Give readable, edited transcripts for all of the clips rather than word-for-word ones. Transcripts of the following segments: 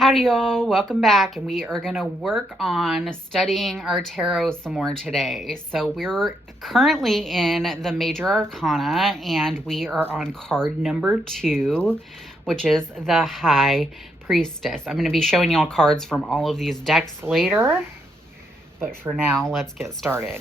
Howdy y'all, welcome back, and we are going to work on studying our tarot some more today. So we're currently in the Major Arcana, and we are on card number 2, which is the High Priestess. I'm going to be showing y'all cards from all of these decks later, but for now, let's get started.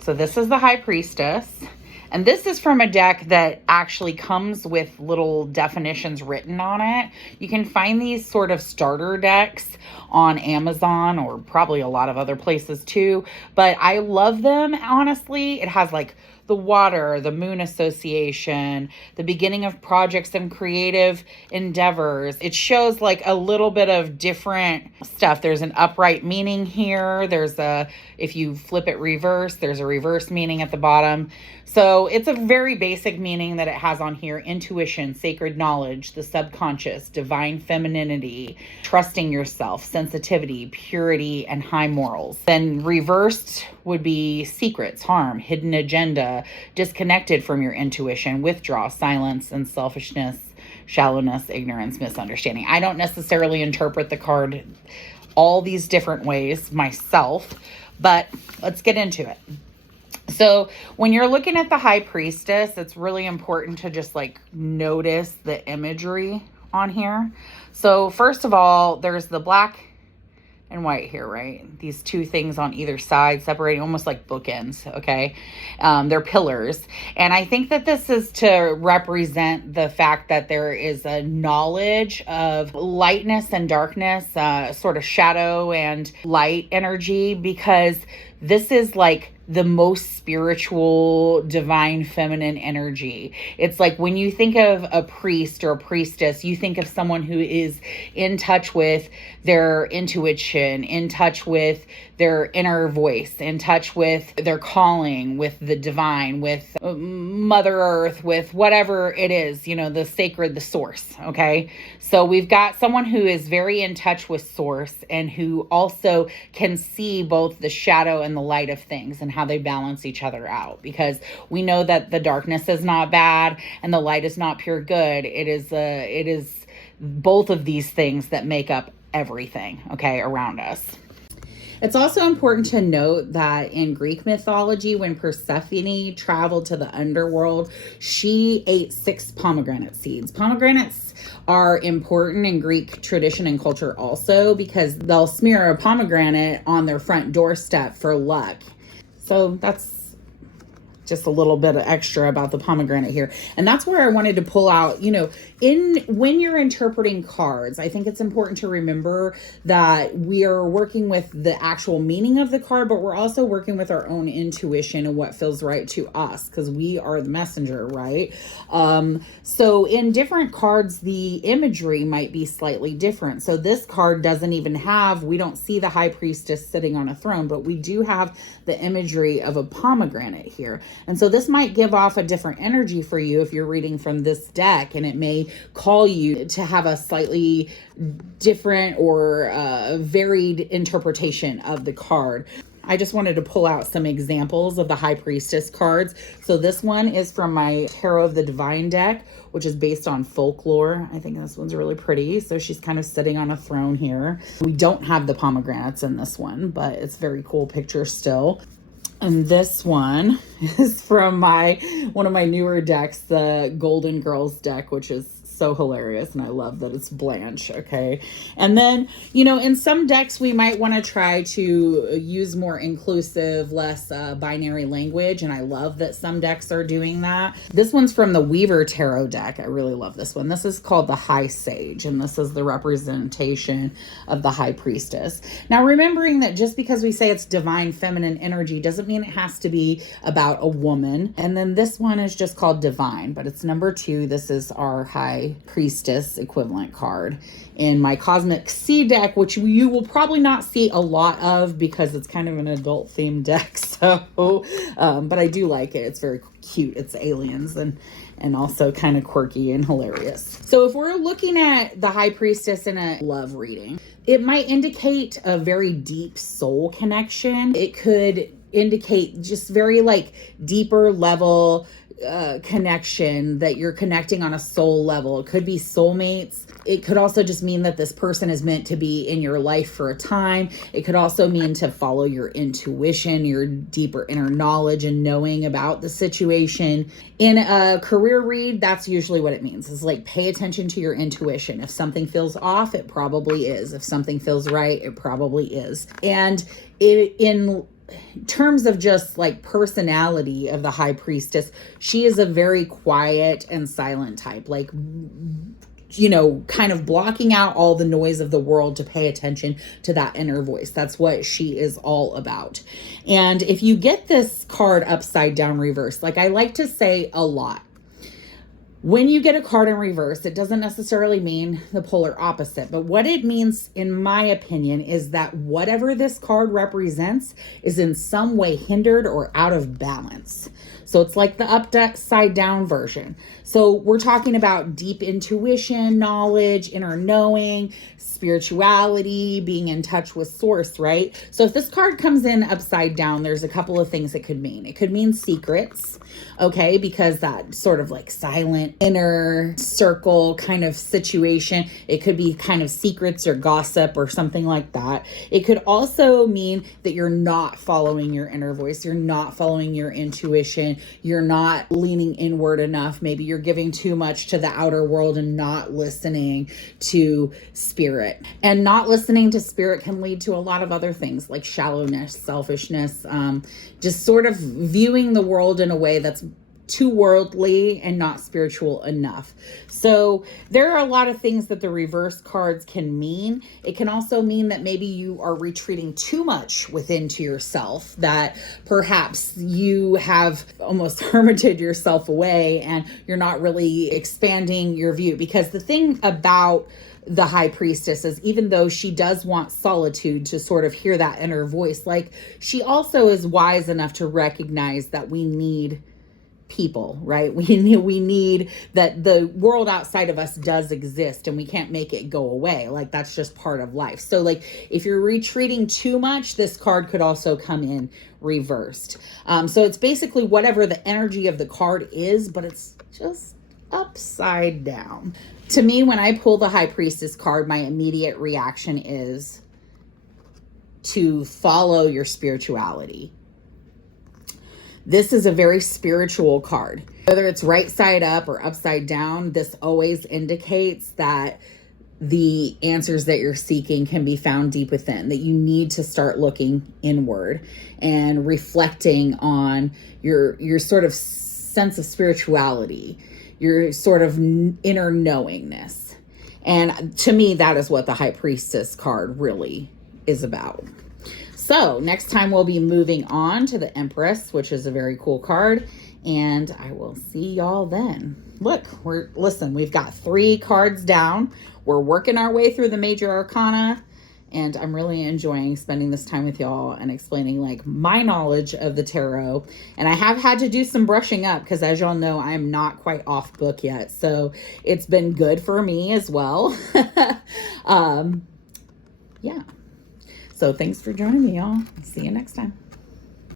So this is the High Priestess. And this is from a deck that actually comes with little definitions written on it. You can find these sort of starter decks on Amazon or probably a lot of other places too. But I love them, honestly. It has like the water, the moon association, the beginning of projects and creative endeavors. It shows like a little bit of different stuff. There's an upright meaning here. If you flip it reverse, there's a reverse meaning at the bottom. So it's a very basic meaning that it has on here: intuition, sacred knowledge, the subconscious, divine femininity, trusting yourself, sensitivity, purity, and high morals. Then reversed would be secrets, harm, hidden agenda, disconnected from your intuition, withdraw, silence, and selfishness, shallowness, ignorance, misunderstanding. I don't necessarily interpret the card all these different ways myself, but let's get into it. So when you're looking at the High Priestess, it's really important to just like notice the imagery on here. So first of all, there's the black and white here, right? These two things on either side separating, almost like bookends, okay? They're pillars. And I think that this is to represent the fact that there is a knowledge of lightness and darkness, sort of shadow and light energy, because this is like the most spiritual, divine, feminine energy. It's like when you think of a priest or a priestess, you think of someone who is in touch with their intuition, in touch with their inner voice, in touch with their calling, with the divine, with Mother Earth, with whatever it is, the sacred, the source, okay? So we've got someone who is very in touch with source and who also can see both the shadow and the light of things and how they balance each other out, because we know that the darkness is not bad and the light is not pure good. It is both of these things that make up everything, okay, around us. It's also important to note that in Greek mythology, when Persephone traveled to the underworld, she ate 6 pomegranate seeds. Pomegranates are important in Greek tradition and culture also, because they'll smear a pomegranate on their front doorstep for luck. So that's just a little bit of extra about the pomegranate here. And that's where I wanted to pull out, when you're interpreting cards, I think it's important to remember that we are working with the actual meaning of the card, but we're also working with our own intuition and what feels right to us, because we are the messenger, right? So in different cards, the imagery might be slightly different. So this card doesn't even we don't see the High Priestess sitting on a throne, but we do have the imagery of a pomegranate here. And so this might give off a different energy for you if you're reading from this deck, and it may call you to have a slightly different or varied interpretation of the card. I just wanted to pull out some examples of the High Priestess cards. So this one is from my Tarot of the Divine deck, which is based on folklore. I think this one's really pretty. So she's kind of sitting on a throne here. We don't have the pomegranates in this one, but it's a very cool picture still. And this one is from one of my newer decks, the Golden Girls deck, which is so hilarious, and I love that it's Blanche, okay? And then, in some decks, we might want to try to use more inclusive, less binary language, and I love that some decks are doing that. This one's from the Weaver Tarot deck. I really love this one. This is called the High Sage, and this is the representation of the High Priestess. Now, remembering that just because we say it's divine feminine energy doesn't mean it has to be about a woman. And then this one is just called Divine, but it's number 2. This is our High Priestess equivalent card in my Cosmic Sea deck, which you will probably not see a lot of because it's kind of an adult themed deck. So, but I do like it. It's very cute. It's aliens and also kind of quirky and hilarious. So if we're looking at the High Priestess in a love reading, it might indicate a very deep soul connection. It could indicate just very like deeper level connection, that you're connecting on a soul level. It could be soulmates. it could also just mean that this person is meant to be in your life for a time. It could also mean to follow your intuition, your deeper inner knowledge and knowing about the situation. In a career read, that's usually what it means. It's like, pay attention to your intuition. If something feels off, it probably is. If something feels right, it probably is. And in terms of just like personality of the High Priestess, she is a very quiet and silent type, like, you know, kind of blocking out all the noise of the world to pay attention to that inner voice. That's what she is all about. And if you get this card upside down reverse, like I like to say a lot, when you get a card in reverse, it doesn't necessarily mean the polar opposite, but what it means, in my opinion, is that whatever this card represents is in some way hindered or out of balance. So it's like the upside down version. So we're talking about deep intuition, knowledge, inner knowing, spirituality, being in touch with source, right? So if this card comes in upside down, there's a couple of things it could mean. It could mean secrets, okay? Because that sort of like silent inner circle kind of situation. It could be kind of secrets or gossip or something like that. It could also mean that you're not following your inner voice. You're not following your intuition. You're not leaning inward enough. Maybe you're giving too much to the outer world and not listening to spirit. And not listening to spirit can lead to a lot of other things like shallowness, selfishness, just sort of viewing the world in a way that's too worldly and not spiritual enough. So there are a lot of things that the reverse cards can mean. It can also mean that maybe you are retreating too much within to yourself, that perhaps you have almost hermited yourself away and you're not really expanding your view. Because the thing about the High Priestess is, even though she does want solitude to sort of hear that inner voice, like, she also is wise enough to recognize that we need people, right? We need that the world outside of us does exist and we can't make it go away. Like, that's just part of life. So like, if you're retreating too much, this card could also come in reversed. So it's basically whatever the energy of the card is, but it's just upside down. To me, when I pull the High Priestess card, my immediate reaction is to follow your spirituality. This is a very spiritual card. Whether it's right side up or upside down, this always indicates that the answers that you're seeking can be found deep within, that you need to start looking inward and reflecting on your sort of sense of spirituality, your sort of inner knowingness. And to me, that is what the High Priestess card really is about. So next time we'll be moving on to the Empress, which is a very cool card, and I will see y'all then. Look, we've got 3 cards down. We're working our way through the Major Arcana, and I'm really enjoying spending this time with y'all and explaining like my knowledge of the tarot. And I have had to do some brushing up because, as y'all know, I'm not quite off book yet. So it's been good for me as well. Yeah. So thanks for joining me, y'all. See you next time.